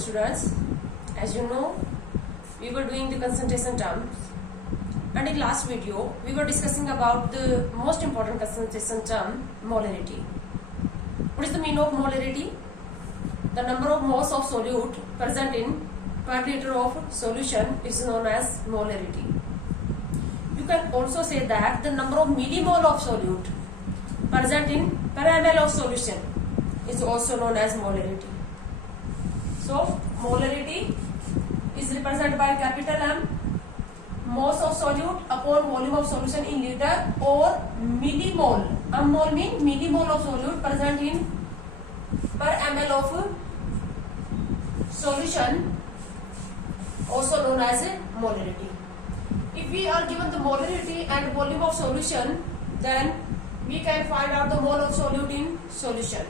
students. As you know, we were doing the concentration terms, and in last video we were discussing about the most important concentration term, molarity. What is the meaning of molarity? The number of moles of solute present in per liter of solution is known as molarity. You can also say that the number of millimole of solute present in per ml of solution is also known as molarity. So molarity is represented by capital M, moles of solute upon volume of solution in liter, or millimole. A mole means millimole of solute present in per ml of solution, also known as molarity. If we are given the molarity and volume of solution, then we can find out the mole of solute in solution.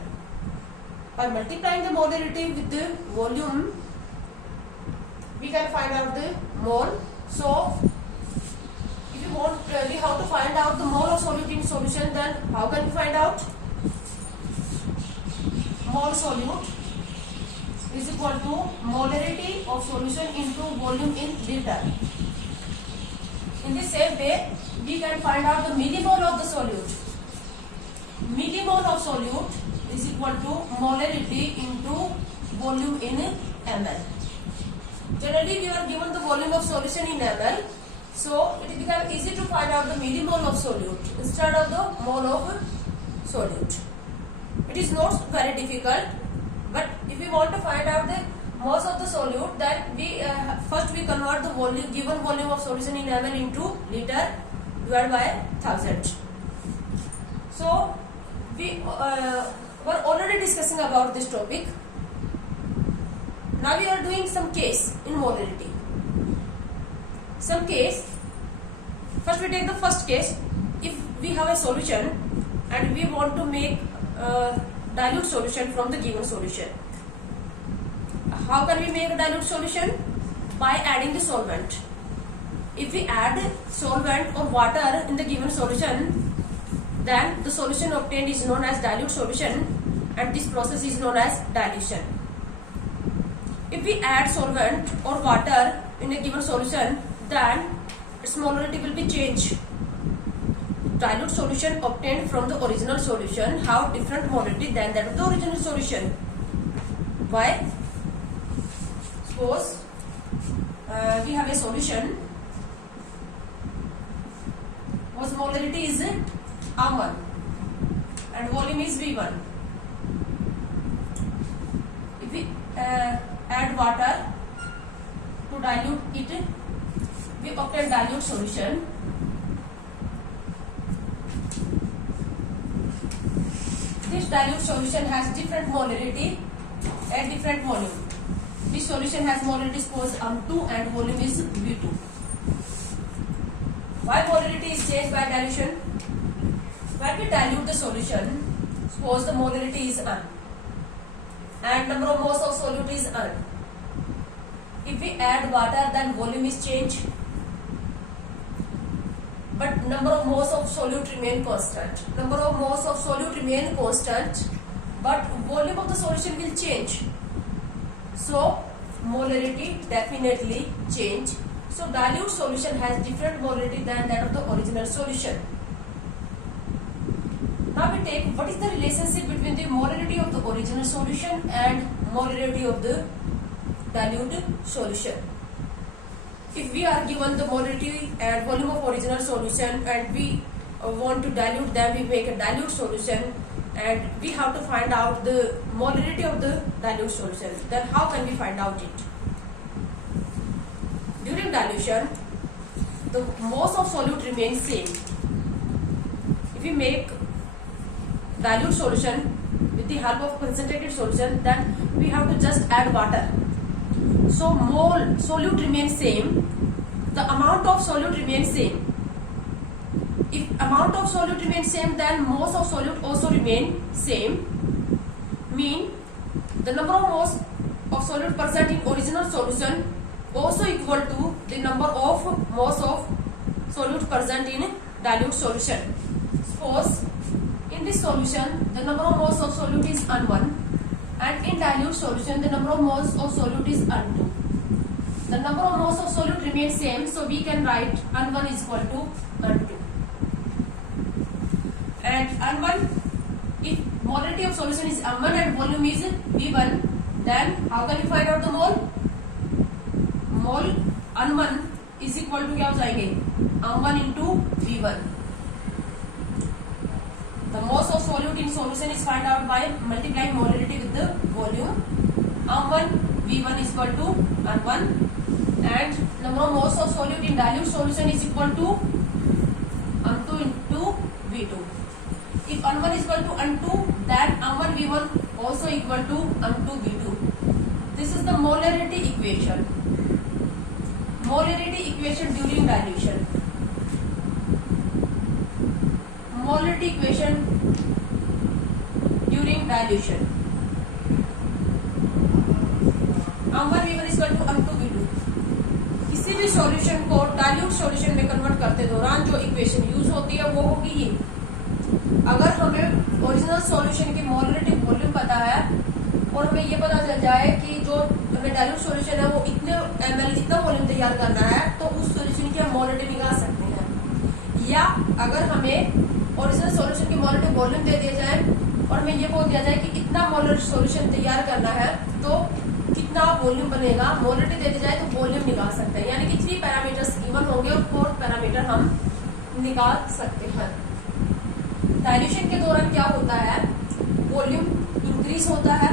By multiplying the molarity with the volume, we can find out the mole. So, if you want, we have to find out the mole of solute in solution. Then, how can we find out? Mole solute is equal to molarity of solution into volume in liter. In the same way, we can find out the millimole of the solute. Millimole of solute is equal to molarity into volume in ml. Generally, we are given the volume of solution in ml, so it becomes easy to find out the millimole of solute instead of the mole of solute. It is not very difficult, but if we want to find out the moles of the solute, then we first we convert the volume, given volume of solution in ml into liter divided by 1000. So we were already discussing about this topic. Now we are doing some case in molarity. Some case. First we take the first case. If we have a solution and we want to make dilute solution from the given solution. How can we make a dilute solution? By adding the solvent. If we add solvent or water in the given solution, then the solution obtained is known as dilute solution, and this process is known as dilution. If we add solvent or water in a given solution, then its molarity will be changed. Dilute solution obtained from the original solution have different molarity than that of the original solution. Why? Suppose we have a solution whose molarity is R1 and volume is V1. If we add water to dilute it, we obtain dilute solution. This dilute solution has different molarity and different volume. This solution has molarity suppose M2 and volume is V2. Why molarity is changed by dilution? When we dilute the solution, suppose the molarity is M and number of moles of solute is N. If we add water, then volume is changed, but number of moles of solute remain constant. Number of moles of solute remain constant, but volume of the solution will change. So molarity definitely change. So dilute solution has different molarity than that of the original solution. Now we take what is the relationship between the molarity of the original solution and molarity of the dilute solution. If we are given the molarity and volume of original solution and we want to dilute them, we make a dilute solution and we have to find out the molarity of the dilute solution. Then how can we find out it? During dilution, the moles of solute remain same. If we make dilute solution with the help of concentrated solution, then we have to just add water. So mole solute remains same, the amount of solute remains same. If amount of solute remains same, then moles of solute also remain same. Mean the number of moles of solute present in original solution also equal to the number of moles of solute present in dilute solution. Suppose in this solution the number of moles of solute is N1 and in dilute solution the number of moles of solute is N2. The number of moles of solute remains same, so we can write N1 is equal to N2. And N1, if molarity of solution is M1 and volume is V1, then how can you find out the mole? Mole N1 is equal to क्या हो जाएंगे? M1 into V1. The moles of solute in solution is find out by multiplying molarity with the volume. M1 V1 is equal to N1, and number of moles of solute in dilute solution is equal to M2 into V2. If N1 is equal to N2, then M1 V1 also equal to M2 V2. This is the molarity equation. Molarity equation during dilution. Molarity equation during dilution. M1 V1 is equal to M2 V2. किसी भी solution को dilute solution में convert करते दौरान जो equation use होती है वो होगी ये. अगर हमें ओरिजिनल सॉल्यूशन की मोलरिटी वॉल्यूम पता है और हमें ये पता चल जाए कि जो हमें डाइल्यूट सॉल्यूशन है वो इतने ml इतना वॉल्यूम तैयार करना है, तो उस सॉल्यूशन की हम मोलरिटी निकाल सकते हैं. या अगर हमें ओरिजिनल सॉल्यूशन की मोलरिटी वॉल्यूम दे दिया जाए और हमें ये बोल दिया जाए कि इतना मोलर सॉल्यूशन तैयार करना है तो कितना वॉल्यूम बनेगा, मोलरिटी दे दी जाए तो वॉल्यूम निकाल सकते हैं. यानी कि 3 पैरामीटर्स गिवन होंगे और 4th पैरामीटर हम निकाल सकते हैं. डाइल्यूशन के दौरान क्या होता है? वॉल्यूम इंक्रीज होता है,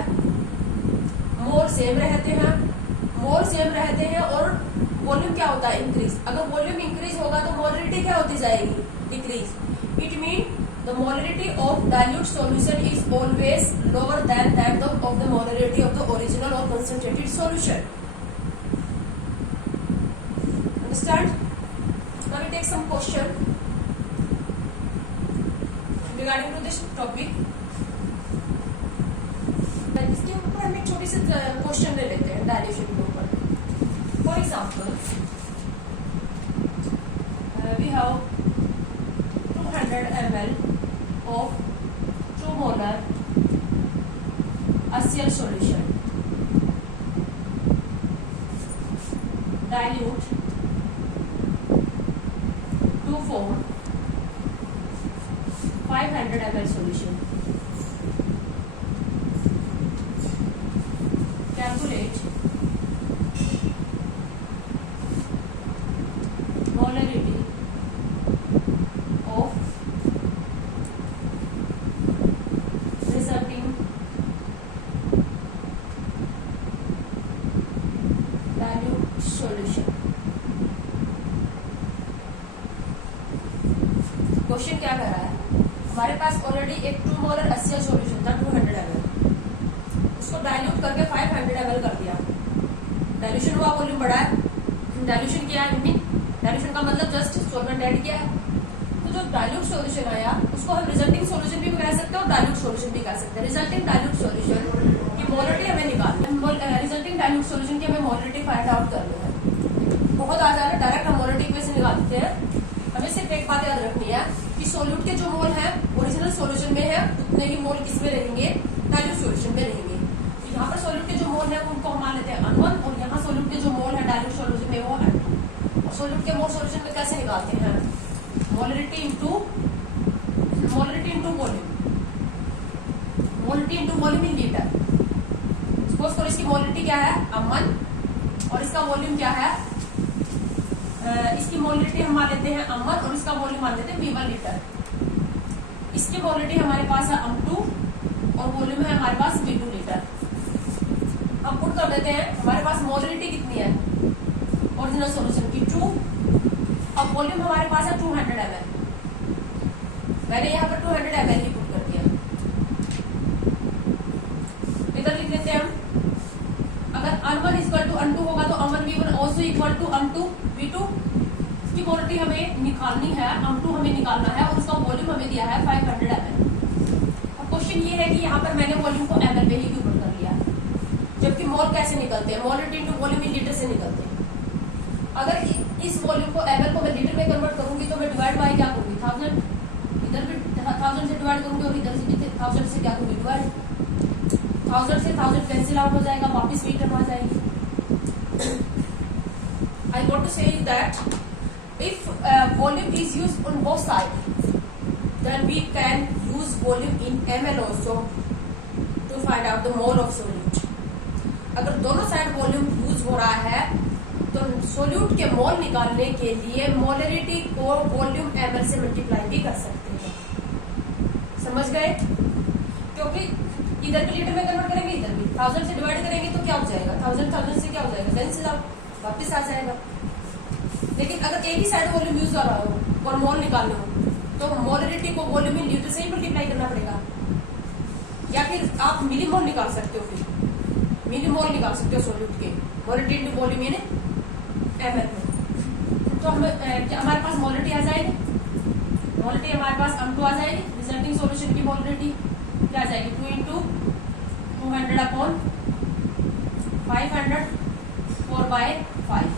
मोल सेम रहते हैं और वॉल्यूम क्या होता है? इंक्रीज. अगर वॉल्यूम इंक्रीज होगा तो मोलरिटी क्या होती जाएगी? Decrease. It mean the molarity of dilute solution is always lower than that of the molarity of the original or concentrated solution. Understand? Now we take some question regarding to this topic. इसके ऊपर हम एक छोटी सी question ले लेते हैं dilution के ऊपर. For example we have 200 ml of 2 molar HCl solution. Dilute to form 500 ml solution. Calculate molarity of resulting dilute solution. Question क्या कर रहा है? हमारे पास ऑलरेडी एक 2 मोलर HCl सॉल्यूशन था 200 ml, उसको डाइल्यूट करके 500 ml कर दिया. डाइल्यूशन हुआ, वॉल्यूम बढ़ा है. डाइल्यूशन किया है, डाइल्यूशन का मतलब जस्ट सॉल्वेंट ऐड किया है. तो जो डाइल्यूट सॉल्यूशन आया उसको हम रिजल्टिंग सॉल्यूशन भी कह सकते हैं और डाइल्यूट सॉल्यूशन भी कह सकते हैं. रिजल्टिंग डाइल्यूट सॉल्यूशन की मोलरिटी हमें निकालनी है. रिजल्टिंग डाइल्यूट सॉल्यूशन की हमें मोलरिटी फाइंड आउट करनी है. बहुत आसान है, डायरेक्ट हम मोलरिटी इक्वेशन निकाल देते हैं. हमें सिर्फ एक बात याद रखनी है कि सोल्यूट के जो मोल है ओरिजिनल सॉल्यूशन में है उतने ही मोल किसमें रहेंगे? डाइल्यूट सॉल्यूशन में रहेंगे. यहाँ पर सोल्यूट के जो मोल है उनको हम मान लेते हैं N1 और यहाँ सोल्यूट के जो मोल है डाइल्यूट सॉल्यूशन में वो N2. और सोल्यूट के मोल सॉल्यूशन में कैसे निकालते हैं? Molarity into volume. Molarity into volume in litre. Suppose करो इसकी मोलरिटी क्या है? M1 और इसका वॉल्यूम क्या है? इसकी मोलरिटी हम मान लेते हैं M1 और इसका वॉल्यूम मान लेते हैं V1 लीटर. इसकी मोलरिटी हमारे पास है M2 और वॉल्यूम है हमारे पास V2 लीटर. हम पुट कर देते हैं. हमारे पास मोलरिटी कितनी है ओरिजिनल सॉल्यूशन की? 2. अब वॉल्यूम हमारे पास है 200 ml. मैंने यहाँ पर 200 ml ही पुट कर दिया. इधर लिख देते हैं हम. अगर N1 इक्वल टू N2 होगा तो M1 V1 also equal to M2 V2. इसकी क्वांटिटी हमें निकालनी है, M2 हमें निकालना है और उसका वॉल्यूम हमें दिया है 500 ml. अब क्वेश्चन ये है कि यहाँ पर मैंने वॉल्यूम को ml में ही क्यों पुट कर लिया, जबकि मोल कैसे निकलते हैं? Molarity into volume in litre से निकलते हैं. अगर इस वॉल्यूम को ml को मैं लीटर में कन्वर्ट करूंगी तो मैं डिवाइड बाय क्या करूंगी? 1000. इधर भी 1000 से डिवाइड करूंगी और इधर से 1000 से क्या करूंगी? डिवाइड. 1000 से 1000 कैंसिल आउट हो जाएगा, वापस वी टर्म आ जाएगी। I want to say that if volume is used on both side then we can use volume in ml also to find out the mole of solute. अगर दोनों side volume use हो रहा है तो solute के मोल निकालने के लिए मोलरिटी को वॉल्यूम ml से मल्टीप्लाई भी कर सकते हैं। समझ गए? क्योंकि इधर भी लीटर में कन्वर्ट करेंगे, इधर भी 1000 से डिवाइड करेंगे तो क्या हो जाएगा, 1000 से क्या हो जाएगा, कैंसिल आउट, वापिस आ जाएगा। लेकिन अगर एक ही साइड वॉल्यूम यूज हो रहा हो और मोल निकालने हो तो मोलरिटी को वॉल्यूम इन लीटर से ही मल्टीप्लाई करना पड़ेगा। या फिर आप मिलीमोल निकाल सकते हो, फिर मिलीमोल निकाल सकते हो सोल्यूट के, molarity into volume in ml में। तो हमारे पास मोलरिटी आ जाएगी, मोलरिटी हमारे पास m2 आ जाएगी, रिजल्टिंग सॉल्यूशन की मोलरिटी क्या आ जाएगी, 2 इंटू 200 अपॉन 500 4/5।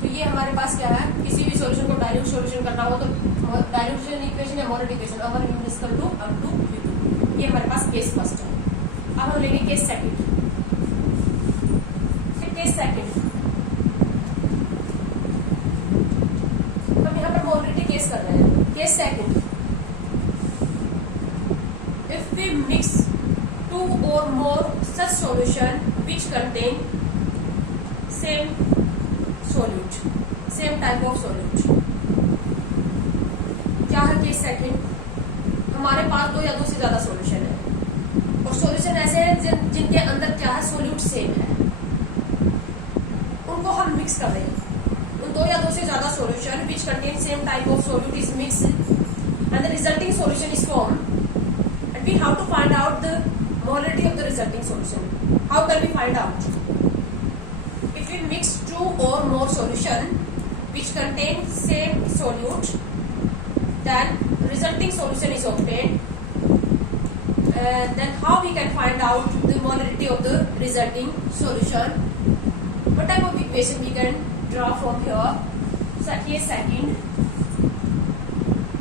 तो ये हमारे पास क्या है, किसी भी सॉल्यूशन को डायल्यूट सॉल्यूशन करना हो तो डायल्यूशन इक्वेशन या मोलरिटी इक्वेशन अगर इक्वल टू m2 v2। ये हमारे पास केस फर्स्ट है। अब हम लेंगे केस सेकंड। केस सेकंड हम यहाँ पर मोलरिटी केस कर रहे हैं। Case second, if we mix 2 or more such solution which contain same solute, same type of solute। क्या है केस सेकंड, हमारे पास 2 या 2 से ज्यादा सॉल्यूशन है और सॉल्यूशन ऐसे हैं जिनके अंदर क्या है, सोल्यूट सेम है, उनको हम मिक्स कर रहे हैं। उन 2 या 2 से ज्यादा solution which contain same type of solute is mixed and the resulting solution is formed and we have to find out the molarity of the resulting solution. How can we find out? If we mix 2 or more solution which contain same solute, then resulting solution is obtained. Then how we can find out the molarity of the resulting solution? What type of equation we can draw from here? So case second,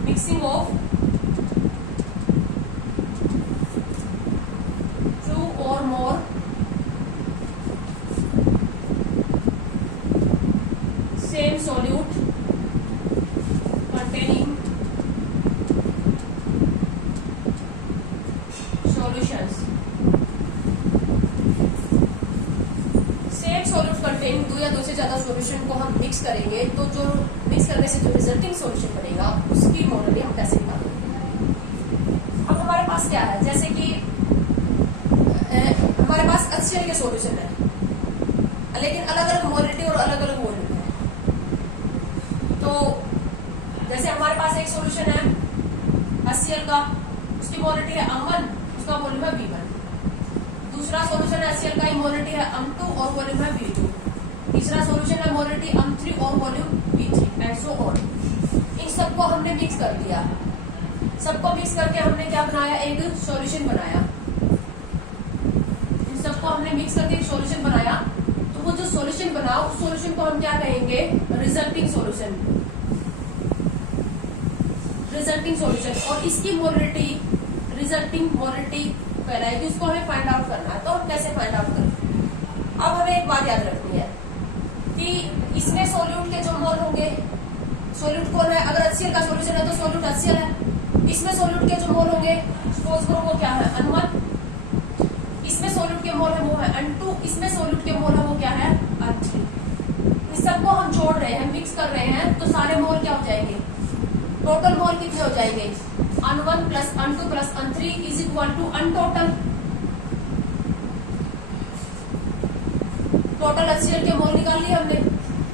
mixing of 2 or more same solute containing solutions, same solute containing 2 या 2 से ज्यादा solution को हम mix करेंगे तो जो mix करने से जो रिजल्टिंग सॉल्यूशन बनेगा उसकी मोलरिटी हम कैसे निकालेंगे। अब हमारे पास क्या है, जैसे कि हमारे पास HCl के सॉल्यूशन है लेकिन अलग अलग मोलरिटी और अलग अलग वॉल्यूम है। तो जैसे हमारे पास एक सॉल्यूशन है HCl का, उसकी मोलरिटी है m1, उसका वॉल्यूम है v1। दूसरा सॉल्यूशन है HCl का, मोलरिटी है m2 और वॉल्यूम है v2। तीसरा सॉल्यूशन है मोलरिटी m3 और volume v3 and so on. इन सबको हमने मिक्स कर दिया, सबको मिक्स करके हमने क्या बनाया, एक सॉल्यूशन बनाया। इन सबको हमने मिक्स करके एक सॉल्यूशन बनाया, तो वो जो सॉल्यूशन बना उस सॉल्यूशन को हम क्या कहेंगे, रिजल्टिंग सॉल्यूशन, रिजल्टिंग सॉल्यूशन। और इसकी मोलरिटी रिजल्टिंग मोलरिटी कहलाएगी, उसको हमें फाइंड आउट करना है। तो हम कैसे फाइंड आउट करें, अब हमें एक बात याद रखनी है कि इसमें सोल्यूट के जो मोल होंगे, सोल्यूट कौन है, अगर HCl का सॉल्यूशन है तो सोल्यूट HCl है। इसमें सोल्यूट के जो मोल होंगे सपोज करो वो क्या है, n1। इसमें सोल्यूट के मोल है वो है n2। इसमें सोल्यूट के मोल है वो क्या है, n3। इस सबको हम जोड़ रहे हैं, मिक्स कर रहे हैं, तो सारे मोल क्या हो जाएंगे, टोटल मोल कितने हो जाएंगे, n1 plus n2 plus n3 is equal to n total. Total HCl के मोल निकाल लिए हमने,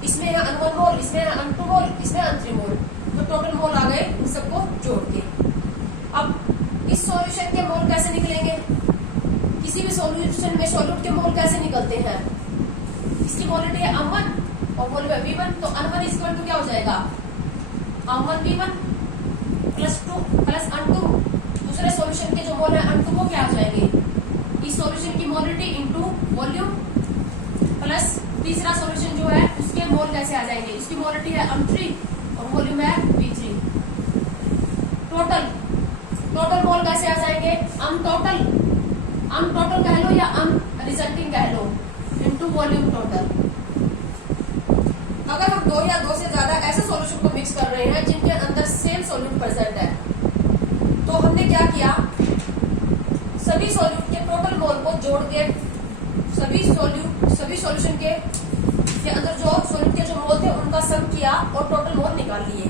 इसमें है n1 मोल, इसमें है n2 मोल, इसमें n3 मोल, तो टोटल मोल आ गए इन सबको जोड़ के। अब इस सॉल्यूशन के मोल कैसे निकलेंगे, किसी भी सॉल्यूशन में सोल्यूट के मोल कैसे निकलते हैं, इसकी मोलरिटी है m1 और वॉल्यूम है v1, तो n1 इज इक्वल टू क्या हो जाएगा, m1 v1 plus 2 plus n2। दूसरे सॉल्यूशन के जो मोल है n2 वो क्या हो जाएंगे, इस सॉल्यूशन की मोलरिटी इनटू वॉल्यूम प्लस तीसरा सॉल्यूशन जो है उसके मोल कैसे आ जाएंगे, उसकी मोलरिटी है m3 और वॉल्यूम है v3। टोटल मोल कैसे आ जाएंगे, m टोटल कह लो या रिजल्टिंग कह लो, इनटू वॉल्यूम टोटल। अगर हम दो या दो से ज्यादा ऐसे सॉल्यूशन को मिक्स कर रहे हैं जिनके अंदर सेम सॉल्यूट प्रेजेंट है, तो हमने क्या किया, सभी सॉल्यूट के टोटल मोल को जोड़ के सभी सॉल्यूशन के अंदर जो सॉल्यूट के जो मोल थे उनका सम किया और टोटल मोल निकाल लिए।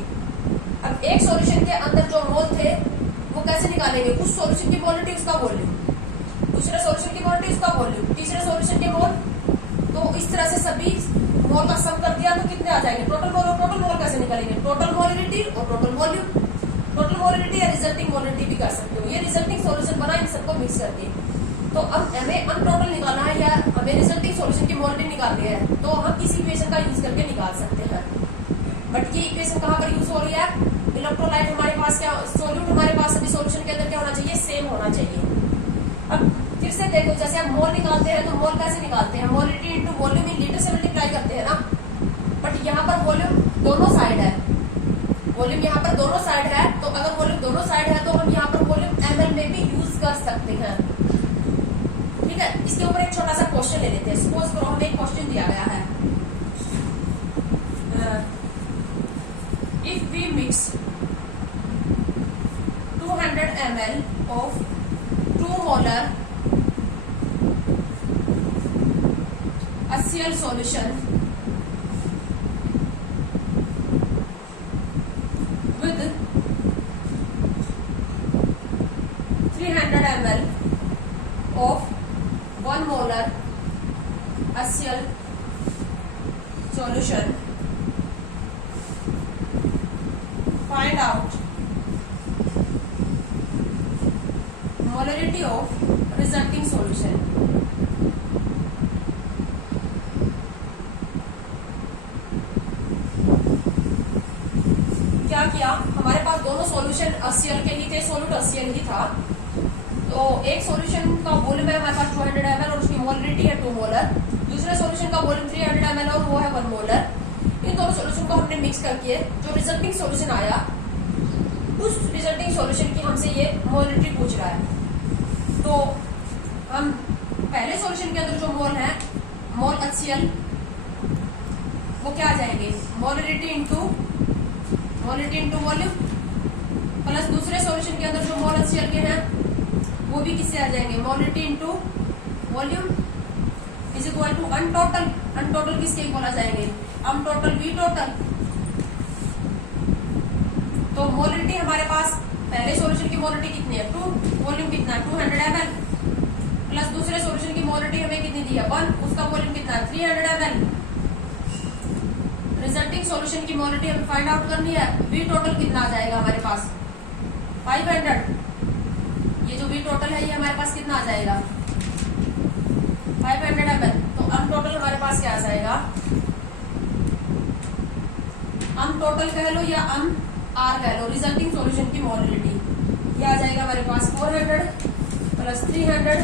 अब एक सॉल्यूशन के अंदर जो मोल थे वो कैसे निकालेंगे, उस सॉल्यूशन की मोलिटी उसका वॉल्यूम, दूसरे सॉल्यूशन की मोलिटी उसका वॉल्यूम, तीसरे सॉल्यूशन के मोल, तो इस तरह से सभी मोल का सम कर दिया तो कितने आ जाएंगे टोटल मोल। और टोटल मोल कैसे निकालेंगे, टोटल मोलिटी और टोटल वॉल्यूम, टोटल मोलिटी या रिजल्टिंग मोलिटी भी कर सकते हो। ये रिजल्टिंग सॉल्यूशन बना इन सबको मिक्स करके। तो अब हमें अनटोटल निकालना है या हमें रिजल्टिंग सॉल्यूशन की मोलिटी निकालनी है, तो हम इस इक्वेशन का यूज करके निकाल सकते हैं। बट ये इक्वेशन कहाँ पर यूज हो रही है, इलेक्ट्रोलाइट हमारे पास क्या, सॉल्यूट हमारे पास सभी सॉल्यूशन के अंदर क्या होना चाहिए, सेम होना चाहिए। अब फिर से देखो, जैसे आप मोल निकालते हैं तो मोल कैसे निकालते हैं, molality into volume in litre से मल्टीप्लाई करते हैं ना। बट यहाँ पर वॉल्यूम दोनों साइड है, वॉल्यूम यहाँ पर दोनों साइड है, तो अगर वॉल्यूम दोनों साइड है तो हम यहाँ पर वॉल्यूम ml में भी यूज कर सकते हैं। ठीक है, इसके ऊपर एक छोटा सा क्वेश्चन ले लेते हैं। सपोज करो हमें एक क्वेश्चन दिया गया है, if we mix 200 ml of 2 molar HCl solution with 300 ml of 1 molar HCl solution, find out molarity of resulting solution। क्या किया, हमारे पास दोनों सॉल्यूशन HCl के ही थे, सॉल्यूट HCl ही था। तो एक सॉल्यूशन का वॉल्यूम है हमारे पास 200 ml और उसकी मोलरिटी है 2 मोलर, दूसरे सॉल्यूशन का वॉल्यूम 300 ml और वो है 1 मोलर। इन दोनों सॉल्यूशन को हमने मिक्स करके जो रिजल्टिंग सॉल्यूशन आया, उस रिजल्टिंग सॉल्यूशन की हमसे ये मोलरिटी पूछ रहा है। तो हम पहले सॉल्यूशन के अंदर जो मोल है, मोल HCl, वो क्या आ जाएंगे, मोलरिटी इंटू वॉल्यूम, प्लस दूसरे सॉल्यूशन के अंदर जो मोल HCl के हैं वो भी किससे आ जाएंगे, molarity into volume is equal to n total. N total किसके इक्वल आ जाएंगे, अनटोटल वी टोटल। तो मोलरिटी हमारे पास पहले सॉल्यूशन की मोलरिटी कितनी है 2, वॉल्यूम कितना 200 ml, प्लस दूसरे सॉल्यूशन की मोलरिटी हमें कितनी दी है 1, उसका वॉल्यूम कितना है 300 ml। रिजल्टिंग सॉल्यूशन की मोलरिटी हमें फाइंड आउट करनी है, वी टोटल कितना आ जाएगा हमारे पास 500। ये जो वी टोटल है ये हमारे पास कितना आ जाएगा 500 ml। तो अनटोटल हमारे पास क्या आ जाएगा, अनटोटल कह लो या आर कह लो, रिजल्टिंग सॉल्यूशन की मोलरिटी ये आ जाएगा हमारे पास 400 प्लस 300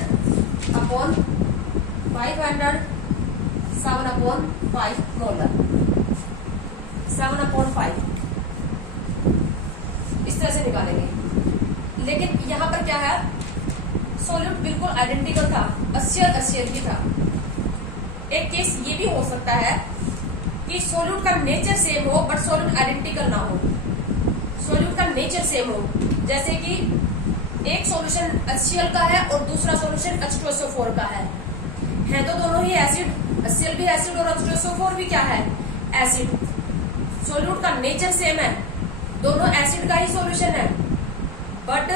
अपॉन 500 7/5 मोलर, 7/5 इस तरह से निकालेंगे। लेकिन यहाँ पर क्या है, सॉल्यूट बिल्कुल आइडेंटिकल था, HCl ही था। एक केस ये भी हो सकता है कि सॉल्यूट का नेचर सेम हो बट सॉल्यूट आइडेंटिकल ना हो, सॉल्यूट का नेचर सेम हो। जैसे कि एक सॉल्यूशन HCl का है और दूसरा सॉल्यूशन H2SO4 का है तो दोनों ही एसिड, HCl भी एसिड और H2SO4 भी क्या है एसिड। सॉल्यूट का नेचर सेम है, दोनों एसिड का ही सॉल्यूशन है बट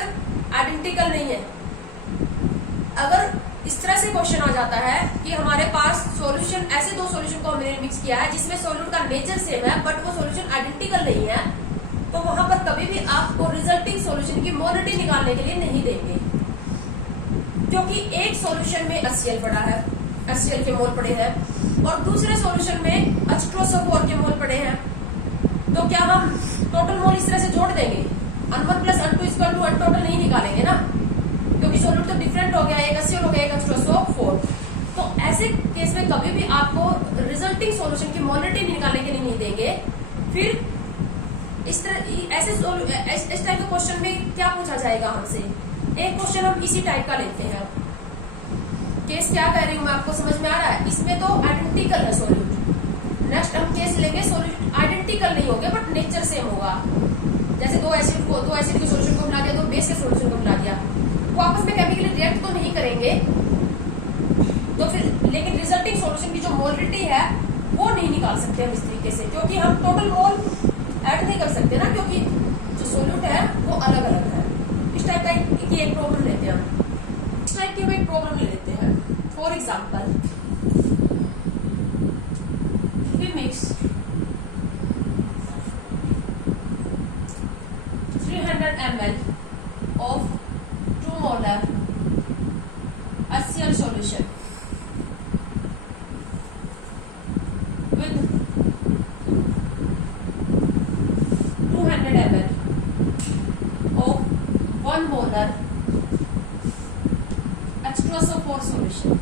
आइडेंटिकल नहीं है। अगर इस तरह से क्वेश्चन आ जाता है कि हमारे पास सॉल्यूशन, ऐसे दो सॉल्यूशन को हमने मिक्स किया है जिसमें सॉल्यूट का नेचर सेम है बट वो सॉल्यूशन आइडेंटिकल नहीं है, तो वहां पर कभी भी आपको रिजल्टिंग सॉल्यूशन की मोलरिटी निकालने के लिए नहीं देंगे, क्योंकि एक सॉल्यूशन में HCl पड़ा है, HCl के मोल पड़े हैं और दूसरे सॉल्यूशन में H2SO4 के मोल पड़े हैं। तो क्या हम टोटल मोल इस तरह से जोड़ देंगे, N1 plus N2 equal to अनटोटल नहीं निकालेंगे ना, क्योंकि सॉल्यूट तो डिफरेंट हो गया, एक HCl हो गया, एक H2SO4। तो ऐसे केस में कभी भी आपको रिजल्टिंग सॉल्यूशन की मोलरिटी निकालने के लिए नहीं देंगे। फिर इस तरह इस टाइप के क्वेश्चन में क्या पूछा जाएगा हमसे, एक क्वेश्चन हम इसी टाइप का लेते हैं। केस क्या कह रही हूँ मैं, आपको समझ में आ रहा है? इसमें तो आइडेंटिकल है सोल्यूट। नेक्स्ट हम केस लेंगे सोल्यूट आइडेंटिकल नहीं होंगे बट नेचर सेम होगा। जैसे दो एसिड के सोल्यूशन को मिला दिया, दो बेस के सोल्यूशन को मिला दिया, वो आपस में केमिकली रिएक्ट तो नहीं करेंगे, तो फिर लेकिन रिजल्टिंग सोल्यूशन की जो मोलरिटी है वो नहीं निकाल सकते हम इस तरीके से, क्योंकि हम टोटल मोल ऐड नहीं कर सकते ना, क्योंकि जो सोल्यूट है वो अलग अलग है। इस टाइप की एक प्रॉब्लम लेते हैं हम, इस टाइप की हम एक प्रॉब्लम ले लेते हैं। For example, we mix 300 ml of 2 molar HCl solution with 200 ml of 1 molar H2SO4 solution.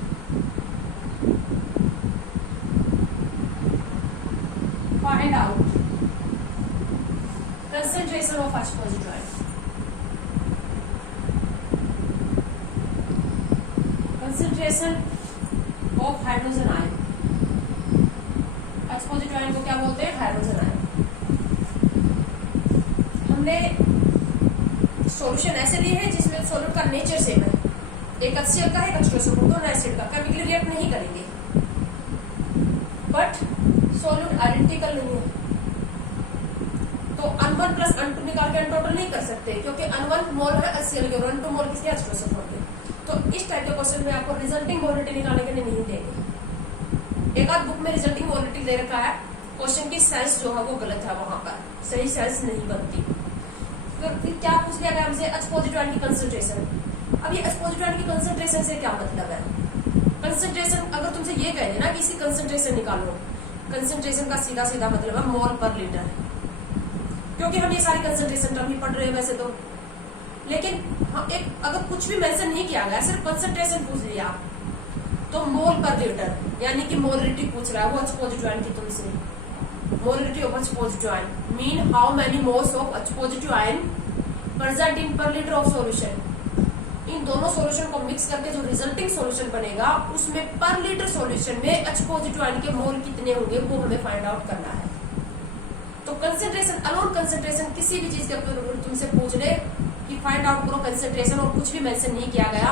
Find out concentration of H positive. Concentration of hydrogen ion. H positive ion को क्या बोलते हैं? Hydrogen ion. हमने solution ऐसे लिए हैं जिसमें solute का नेचर सेम है, एक HCl का, एक H2SO4, दोनों एसिड का, केमिकली रिएक्ट नहीं करेंगे, बट सोल्यूट आइडेंटिकल नहीं है, तो N1 प्लस N2 निकाल के अनटोटल नहीं कर सकते, क्योंकि N1 मोल है HCl के और N2 मोल किसके? H2SO4 के। तो इस टाइप के क्वेश्चन में आपको रिजल्टिंग मोलरिटी निकालने के लिए नहीं देंगे। एक आध बुक में रिजल्टिंग मोलरिटी दे रखा है, क्वेश्चन की सेंस जो है वो गलत है, वहां पर सही सेंस नहीं बनती। फिर क्या पूछ लिया गया हमसे? H पॉजिटिव आयन की कंसंट्रेशन। अब ये H पॉजिटिव आयन की कंसंट्रेशन से क्या मतलब है? कंसंट्रेशन अगर तुमसे ये कह देना कि इसकी कंसंट्रेशन निकालो, कंसंट्रेशन का सीधा सीधा मतलब है मोल पर लीटर, क्योंकि हम ये सारी कंसंट्रेशन टर्म ही पढ़ रहे हैं वैसे तो, लेकिन हम एक अगर कुछ भी मेंशन नहीं किया गया, सिर्फ कंसंट्रेशन पूछ लिया, तो मोल पर लीटर यानी कि मोलरिटी पूछ रहा है वो H पॉजिटिव आयन की तुमसे। Molarity of H positive ion mean how many moles of H positive ion present in पर लीटर ऑफ सॉल्यूशन। इन दोनों सॉल्यूशन को मिक्स करके जो रिजल्टिंग सॉल्यूशन बनेगा उसमें पर लीटर सॉल्यूशन में H पॉजिटिव आयन के मोल कितने होंगे वो हमें फाइंड आउट करना है। तो कंसंट्रेशन, अलोन कंसंट्रेशन किसी भी चीज के तुमसे पूछ ले कि फाइंड आउट करो कंसंट्रेशन और कुछ भी मेंशन नहीं किया गया,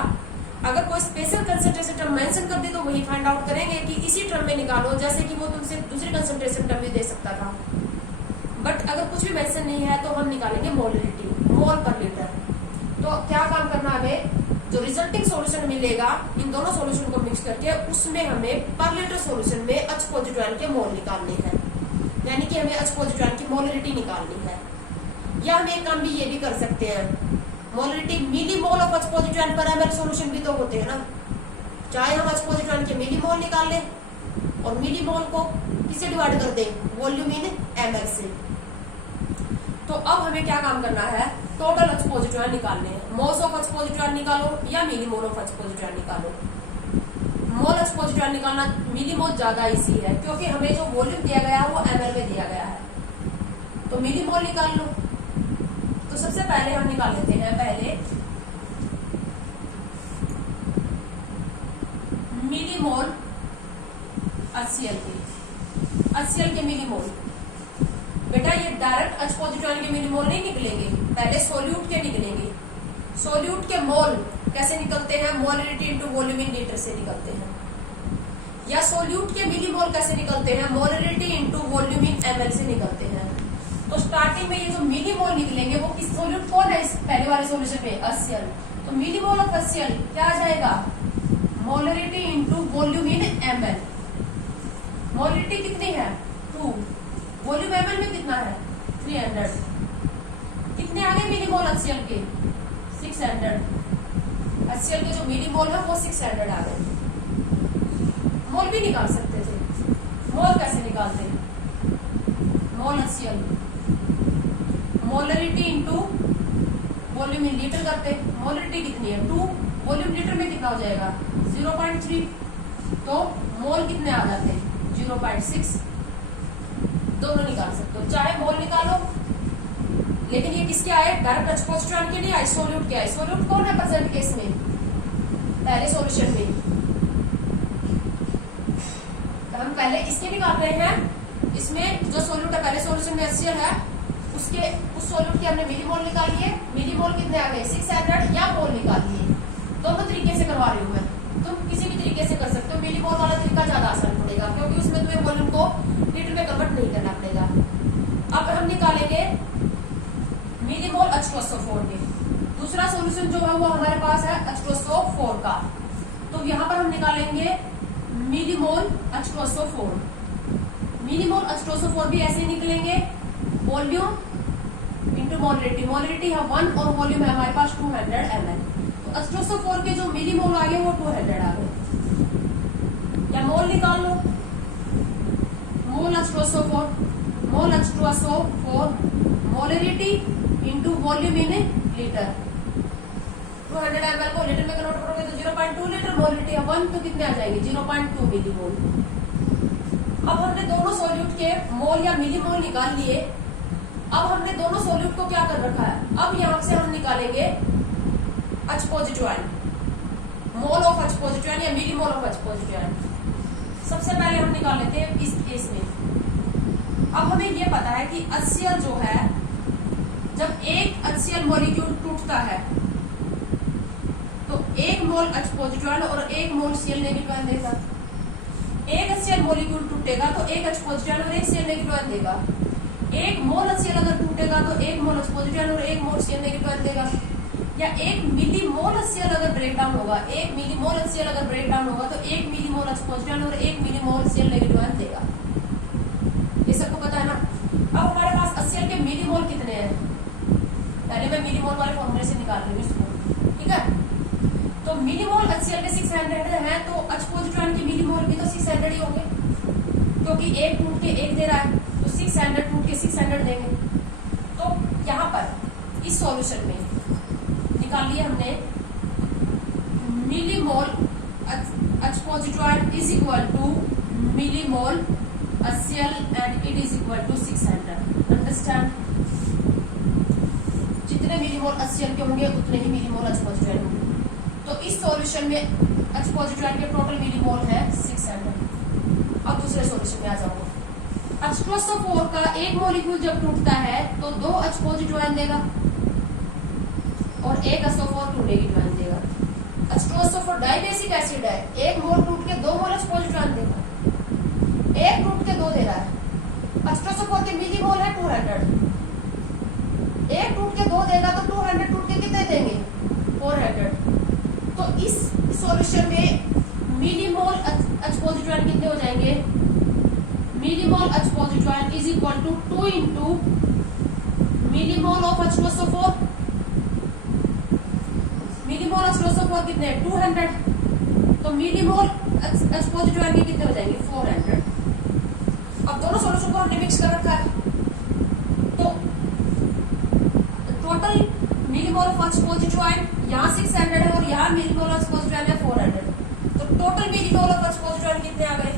अगर कोई स्पेशल कंसंट्रेशन टर्म मेंशन कर दे तो वही फाइंड आउट करेंगे कि इसी टर्म में निकालो, जैसे कि वो तुमसे दूसरी कंसंट्रेशन टर्म भी दे सकता था, बट अगर कुछ भी मेंशन नहीं है तो हम निकालेंगे मोलरिटी, मोल पर लीटर। तो क्या काम करना हमें, जो रिजल्टिंग सॉल्यूशन मिलेगा इन दोनों सॉल्यूशन को मिक्स करके उसमें हमें पर लीटर सॉल्यूशन में H पॉजिटिव आयन के मोल निकालने हैं, यानी कि हमें H पॉजिटिव आयन की मोलरिटी निकालनी है। या हम एक काम भी ये भी कर सकते हैं, molarity millimole of H positive ion per ml solution भी तो होते हैं ना, चाहे हम H पॉजिटिव आयन के मिली मोल निकाल लें और मिली मोल को किससे डिवाइड कर दें? वॉल्यूम इन ml से। तो अब हमें क्या काम करना है? टोटल H पॉजिटिव आयन निकालने हैं। Moles of H positive ion निकालो या millimole of H positive ion निकालो। मोल H पॉजिटिव आयन निकालना मिली मोल ज्यादा इजी है, क्योंकि हमें जो वॉल्यूम दिया गया है वो ml में दिया गया है, तो मिली मोल निकाल लो। तो सबसे पहले हम निकाल लेते हैं पहले मिली मोल HCl के मिली मोल। बेटा ये डायरेक्ट H पॉजिटिव आयन के मिली मोल नहीं निकलेंगे, पहले सोल्यूट के निकलेंगे। सोल्यूट के मोल कैसे निकलते हैं? Molarity into volume in litre से निकलते हैं। या सोल्यूट के मिली मोल कैसे निकलते हैं? Molarity into volume in ml से निकलते हैं। तो स्टार्टिंग में ये जो मिली मोल निकलेंगे वो किस सोल्यूट कौन है? इस पहले वाले सोल्यूशन में HCl, तो मिली मोल ऑफ HCl क्या आ जाएगा? Molarity into volume in ml। Molarity कितनी है? 2, वॉल्यूम ml में कितना है? 300। कितने आ गए मिली मोल HCl के? 600। HCl के जो मिली मोल है वो 600 आ गए। मोल भी निकाल सकते थे, मोल कैसे निकालते हैं? मोल HCl molarity into volume in litre करते, मोलरिटी कितनी है? 2, वॉल्यूम लीटर में कितना हो जाएगा? 0.3, तो मोल कितने आ जाते हैं? 0.6। दोनों निकाल सकते हो, चाहे मोल निकालो, लेकिन ये किसके आए? डायरेक्ट H पॉजिटिव आयन के लिए आए, सोल्यूट के आए। सोल्यूट कौन है प्रेजेंट केस में? पहले सॉल्यूशन में हम पहले इसके निकाल रहे हैं। इसमें जो सोल्यूट है, पहले सॉल्यूशन में HCl है, उसके उस सोल्यूट के हमने मिलीमोल निकाल लिए। मिलीमोल कितने आ गए 600 या मोल निकाल लिए। दोनों तरीके से करवा रही हूँ मैं, तुम किसी भी तरीके से कर सकते हो। मिलीमोल वाला तरीका ज्यादा आसान पड़ेगा क्योंकि उसमें तुम्हें वॉल्यूम को लीटर में कन्वर्ट नहीं करना पड़ेगा। अब हम निकालेंगे मिलीमोल H2SO4 के। दूसरा सॉल्यूशन जो है वो हमारे पास है H2SO4 का, तो यहाँ पर हम निकालेंगे मिलीमोल H2SO4। मिलीमोल H2SO4 भी ऐसे निकलेंगे, वॉल्यूम इंटू मोलरिटी। मोलरिटी है 1 और वॉल्यूम है हमारे पास 200 ml। तो H2SO4 के जो मिलीमोल आ गए वो 200 आ गए। या मोल निकाल लो, मोल H2SO4 molarity into volume in litre. 200 ml को लीटर में कन्वर्ट करोगे तो 0.2 लीटर, मोलरिटी है 1 तो कितने आ जाएंगे 0.2 मिलीमोल। अब हमने दोनों सॉल्यूट के मोल या मिलीमोल निकाल लिए। अब हमने दोनों सॉल्यूट को क्या कर रखा है, अब यहां से हम निकालेंगे H positive ion, mole of H positive ion या millimole of H positive ion. सबसे पहले हम निकाल लेते हैं इस केस में। अब हमें यह पता है कि HCl जो है, जब एक HCl मॉलिक्यूल टूटता है तो 1 मोल H पॉजिटिव आयन और 1 मोल Cl नेगेटिव आयन देगा। एक HCl मॉलिक्यूल टूटेगा तो 1 H पॉजिटिव आयन और 1 Cl नेगेटिव आयन देगा। 1 मोल HCl अगर टूटेगा तो 1 मोल H पॉजिटिव आयन और 1 मोल Cl नेगेटिव आयन देगा। या 1 मिलीमोल HCl अगर ब्रेक डाउन होगा, 1 मिलीमोल HCl अगर ब्रेक डाउन होगा तो 1 मिलीमोल H पॉजिटिव आयन और 1 मिलीमोल Cl नेगेटिव आयन देगा। ये सबको पता है ना। अब हमारे पास HCl के मिलीमोल कितने हैं, पहले मैं मिलीमोल वाले फॉर्मूले से निकाल रही हूँ इसको, ठीक है। तो मिलीमोल HCl के 600 है तो H पॉजिटिव आयन के मिलीमोल भी तो 600 ही होंगे क्योंकि एक टूट के एक दे रहा है तो 600 टूट के 600 देंगे। तो यहाँ पर इस सॉल्यूशन में निकाल लिया हमने millimole H positive ion is equal to millimole HCl and it is equal to 600। Understand, जितने मिलीमोल HCl के होंगे उतने ही मिलीमोल H पॉजिटिव आयन होंगे। तो इस सॉल्यूशन में H पॉजिटिव आयन के टोटल मिलीमोल है 600। अब दूसरे सॉल्यूशन में आ जाऊंगा। H2SO4 का एक मॉलिक्यूल जब टूटता है तो 2 H पॉजिटिव आयन देगा और 1 SO4 2 नेगेटिव आयन देगा। H2SO4 डाइबेसिक एसिड है, एक मोल टूट के 2 मोल H पॉजिटिव आयन देगा, एक टूट के 2 दे रहा है। H2SO4 के मिलीमोल है 200, एक टूट के 2 देगा तो 200 टूट के कितने देंगे 400। तो इस सॉल्यूशन में मिलीमोल H पॉजिटिव आयन कितने हो जाएंगे, millimole H positive ion is equal to 2 into millimole of H2SO4। Millimole H2SO4 कितने हैं 200, तो मिलीमोल H पॉजिटिव आयन के कितने हो जाएंगे 400। अब दोनों सॉल्यूशन को हमने मिक्स कर रखा है तो total millimole of H positive ion यहाँ 600 है और यहाँ मिलीमोल H पॉजिटिव आयन है 400। तो total millimole of H positive ion कितने आ गए,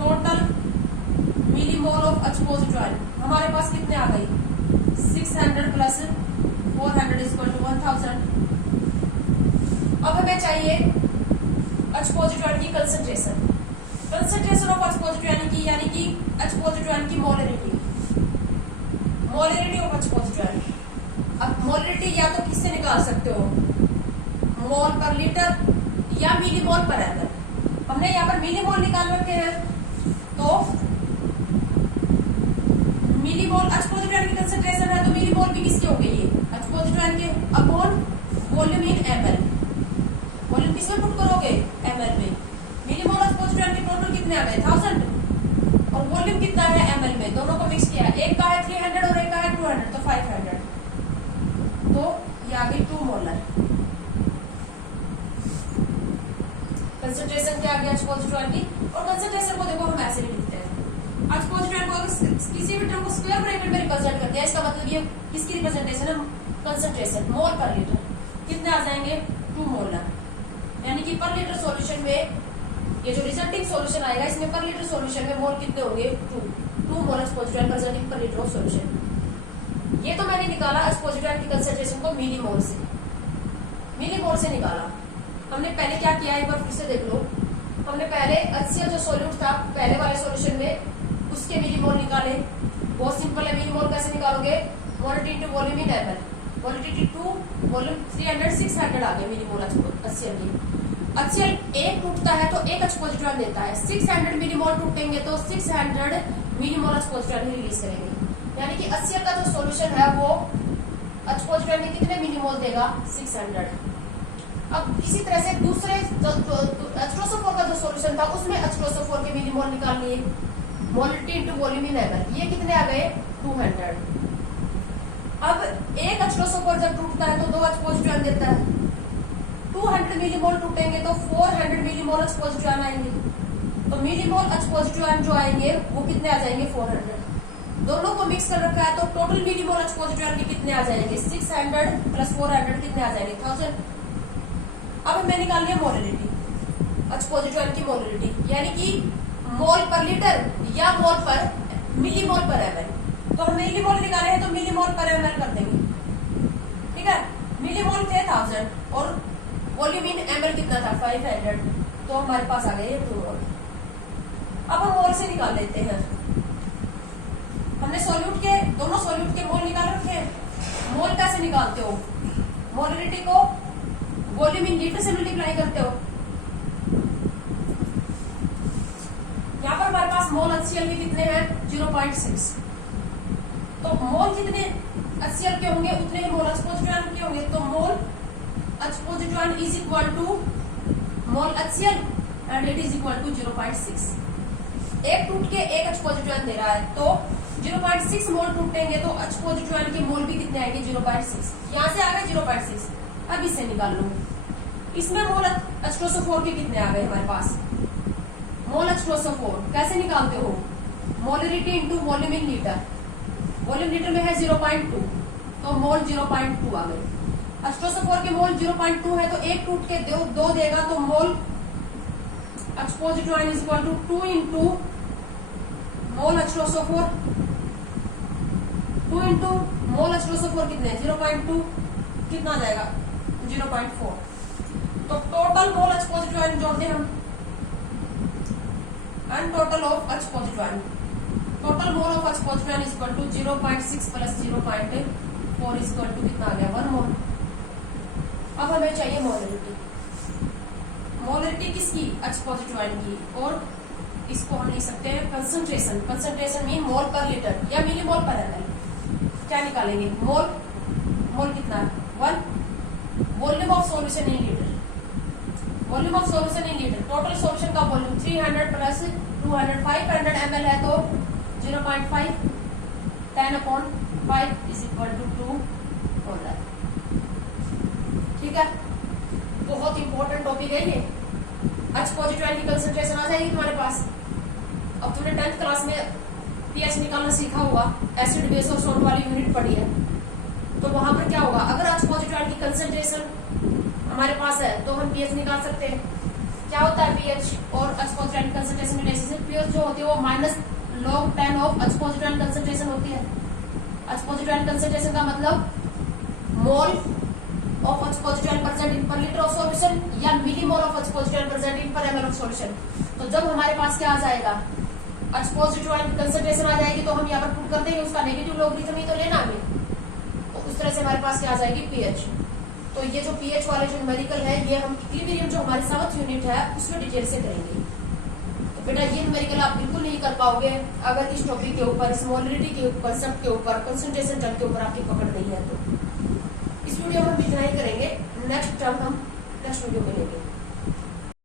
total millimole of H positive ion हमारे पास कितने आ गए 600 प्लस 400 इज इक्वल टू 1000। अब हमें चाहिए H पॉजिटिव आयन की concentration, concentration of H positive ion की, यानी कि H पॉजिटिव आयन की molarity, molarity of H positive ion. अब मोलरिटी या तो किससे निकाल सकते हो, मोल पर लीटर या मिलीमोल पर एमएल। हमने यहाँ पर मिलीमोल निकाल रखे हैं तो मिलीमोल H पॉजिटिव आयन की कंसंट्रेशन है तो मिलीमोल भी किसके होंगे, ये H पॉजिटिव आयन के upon volume in ml। Volume किसमें पुट करोगे ml में। मिलीमोल H पॉजिटिव आयन के टोटल कितने आ गए 1000 और वॉल्यूम कितना है ml में, दोनों को मिक्स किया, एक का है 300 और एक का है 200 तो 500, तो ये आ गई 2 मोलर। कंसंट्रेशन क्या आ गया H पॉजिटिव आयन की, और कंसंट्रेशन को देखो हम ऐसे लिखते हैं, H पॉजिटिव आयन को किसी भी टर्म को स्क्वायर ब्रैकेट में रिप्रेजेंट करते हैं, इसका मतलब ये किसकी रिप्रेजेंटेशन है, कंसंट्रेशन मोल पर लीटर कितने आ जाएंगे 2 मोलर। यानी कि पर लीटर सॉल्यूशन में ये जो रिजल्टिंग सॉल्यूशन आएगा इसमें पर लीटर सॉल्यूशन में मोल कितने होंगे 2 मोल H पॉजिटिव आयन प्रेजेंटिंग पर लीटर ऑफ सॉल्यूशन। ये तो मैंने निकाला H पॉजिटिव आयन की कंसंट्रेशन को मिलीमोल से निकाला। हमने पहले क्या किया एक बार फिर से देख लो। हमने पहले HCl जो सॉल्यूट था पहले वाले सॉल्यूशन में उसके मिलीमोल निकाले। बहुत सिंपल है, मिलीमोल कैसे निकालोगे, molarity into volume in ml, molarity to volume 300 600 आ गया मिलीमोल HCl की। HCl एक टूटता है तो एक H पॉजिटिव आयन देता है, 600 मिलीमोल टूटेंगे तो 600 millimole H positive ion release करेंगे। यानी कि HCl का जो सॉल्यूशन है वो H पॉजिटिव आयन कितने मिलीमोल देगा, 600। अब इसी तरह से दूसरे H2SO4 का जो सॉल्यूशन था उसमें H2SO4 के मिलीमोल निकाल लिए, molarity into volume in ml, ये कितने आ गए, 200। अब एक H2SO4 जब टूटता है तो दो H पॉजिटिव आयन देता है, 200 मिलीमोल टूटेंगे तो 400 मिलीमोल H पॉजिटिव आयन आएंगे। तो मिलीमोल H पॉजिटिव आयन जो आएंगे वो कितने आ जाएंगे, 400। दोनों को मिक्स कर रखा है तो total millimole H positive ion के कितने आ जाएंगे, 600 प्लस 400 कितने आ जाएंगे, 1000। अब हमें निकालनी है मोलरिटी, H पॉजिटिव आयन की मोलरिटी, यानी कि मोल पर लीटर या मोल पर मिलीमोल पर ml। तो हम मिलीमोल निकाले हैं तो मिलीमोल पर ml कर देंगे, ठीक है। मिलीमोल थे 1000 और वॉल्यूम इन ml कितना था, 500, तो हमारे पास आ गए 2 मोल। अब हम मोल से निकाल लेते हैं। हमने सॉल्यूट के दोनों सॉल्यूट के मोल निकाल रखे हैं। मोल कैसे निकालते हो, मोलरिटी को वॉल्यूम इन लीटर से मल्टीप्लाई करते हो। यहाँ पर हमारे पास मोल HCl के कितने हैं, 0.6। तो मोल जितने HCl के होंगे उतने ही मोल H पॉजिटिव आयन के होंगे। तो mole H positive ion is equal to mole HCl and it is equal to 0.6। एक टूट के एक H पॉजिटिव आयन दे रहा है तो 0.6 मोल टूटेंगे तो H पॉजिटिव आयन के मोल भी कितने आएंगे, 0.6। यहाँ से आ गए 0.6। अब इसे निकाल लो। इसमें मोल H2SO4 के कितने आ गए हमारे पास, मोल H2SO4 कैसे निकालते हो, molarity into volume in litre, volume litre में है 0.2 तो मोल 0.2 आ गए। H2SO4 के मोल 0.2 है तो एक टूट के दो देगा तो mole H positive ion is equal to 2 into mole H2SO4, 2 into mole H2SO4 कितने, 0.2 कितना आ जाएगा, 0.4। तो total mole H positive ion जोड़ दें हम, and total of H positive ion, total mole of H positive ion is equal to 0.6 plus 0.4 is equal to कितना आ गया, 1 मोल। अब हमें चाहिए मोलरिटी, मोलरिटी किसकी, H पॉजिटिव आयन की, और इसको हम लिख सकते हैं कंसंट्रेशन, कंसंट्रेशन मीन मोल पर लीटर या मिलीमोल पर ml। क्या निकालेंगे, मोल, मोल कितना है 1, volume of solution in litre, volume of solution in litre, total solution का वॉल्यूम 300 प्लस 200, 500 ml है तो 0.5, 10/5 इज इक्वल टू 2 होता है, ठीक है। बहुत इंपॉर्टेंट टॉपिक है ये। H पॉजिटिव आयन की कंसंट्रेशन आ जाएगी तुम्हारे पास। अब तुमने 10th क्लास में pH निकालना सीखा होगा, एसिड बेस और सोल्ट वाली यूनिट पढ़ी है, तो वहां पर क्या होगा, अगर H पॉजिटिव आयन की कंसंट्रेशन हमारे पास है तो हम pH निकाल सकते हैं। क्या होता है pH और H positive ion concentration relationship, pH जो होती है वो minus log 10 of H positive ion concentration होती है। H पॉजिटिव आयन कंसंट्रेशन का मतलब मोल of H positive ion percent in पर लीटर ऑफ सॉल्यूशन या millimole of H positive ion percent in पर ml ऑफ सॉल्यूशन। तो जब हमारे पास क्या आ जाएगा, H पॉजिटिव आयन कंसंट्रेशन आ जाएगी तो हम यहाँ पर पुट कर देंगे उसका नेगेटिव लॉगरिथम ही तो लेना हमें, तो उस तरह से हमारे पास क्या आ जाएगी pH। तो ये जो pH वाले जो न्यूमेरिकल है ये हम इक्विलिब्रियम जो हमारी 7th यूनिट है उसमें डिटेल से करेंगे। तो बेटा ये न्यूमेरिकल आप बिल्कुल नहीं कर पाओगे अगर इस टॉपिक के ऊपर, इस मोलरिटी के कंसेप्ट के ऊपर, कंसंट्रेशन टर्म के ऊपर आपकी पकड़ नहीं है। तो इस वीडियो में हम इतना ही करेंगे, नेक्स्ट टर्म हम नेक्स्ट वीडियो में लेंगे।